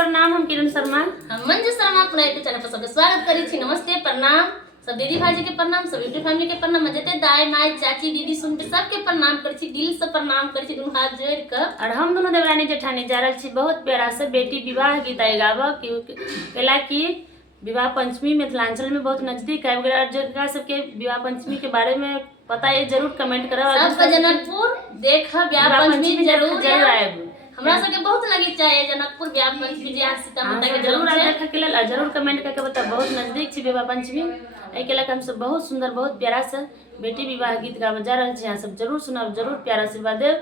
प्रणाम। हम किरण शर्मा, हम मंजू शर्मा अपना यूट्यूब चैनल पर सबके स्वागत करी छी। नमस्ते, प्रणाम। सब दीदी भाई के प्रणाम, सब यूट्यूब फैमिली के प्रणाम, जते दाई माई चाची दीदी सुन पे सबके प्रणाम करी छी, दिल से प्रणाम करी छी, दोनों हाथ जोड़ के। और हम दोनों देवरानी जेठानी जा रहे छी बहुत प्यारा से बेटी विवाह गीत गावा, कैला कि विवाह पंचमी मिथिलांचल में बहुत नजदीक है। जरा सबके विवाह पंचमी के बारे में पता है जरूर कमेंट करो। सब जनकपुर देख विवाह पंचमी जरूर आएब। हमरा सबके बहुत लगी चाहिए जनकपुर विवाह पंचमी जे सीतामाता के जरूर जन्म देखे के लेल जरूर कमेंट करके बताओ। बहुत नजदीक छी विवाह पंचमी, एहि के लक हम सब बहुत सुंदर बहुत प्यारा से बेटी विवाह गीत गावे जा रहल छी। यहाँ सब जरूर सुनब, जरूर प्यारा आशीर्वाद देव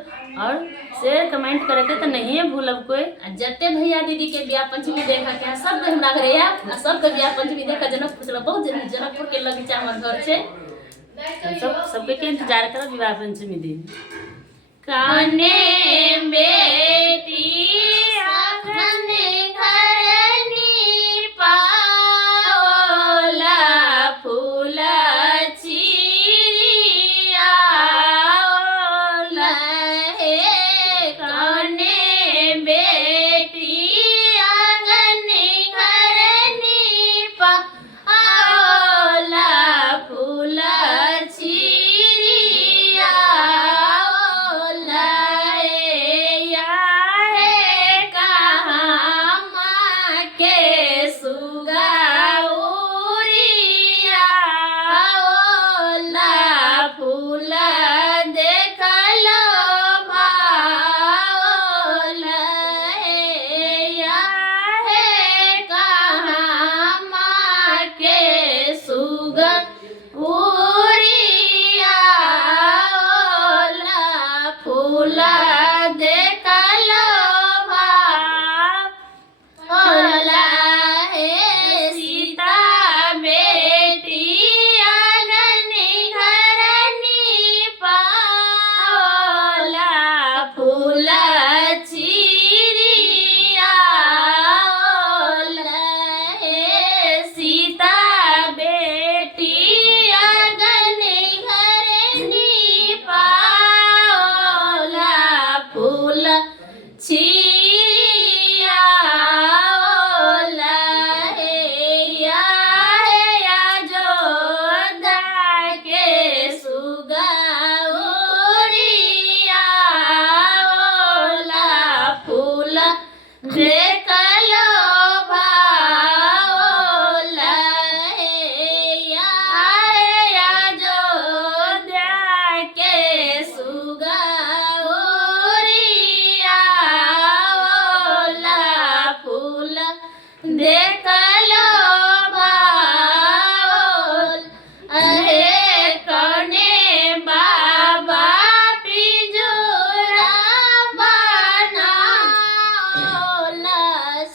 और शेयर कमेंट करे के तो नहीं भूलब कोई। जते भैया दीदी के विवाह पंचमी देखा के सब के हमरा घरे आ सब के विवाह पंचमी देखा जनकपुर चलो बहुत जरूरी। जनकपुर के लगे हमर घर छे, सबके के इंतजार करो विवाह पंचमी दिन। कने बेटी अखने घरनी पाओला फूल चिड़िया हे कने बेटी अखने घरनी पाओला फूल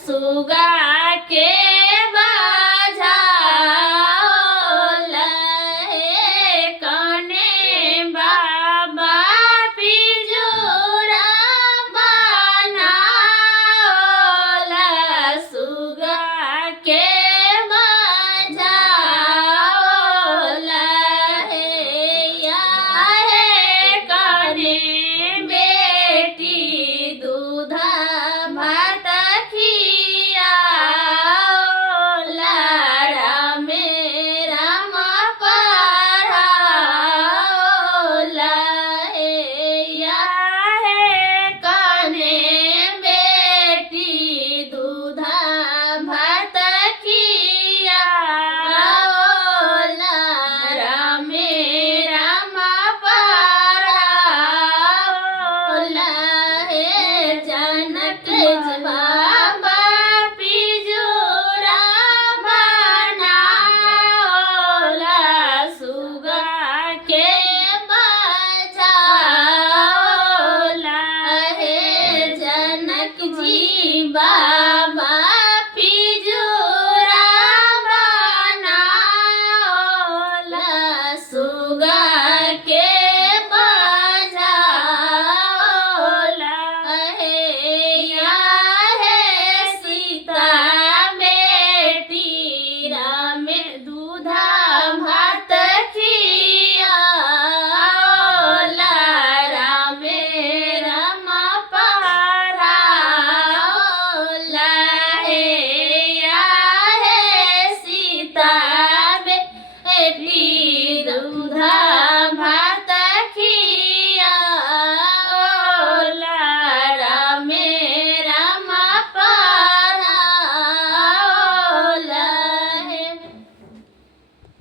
सुगा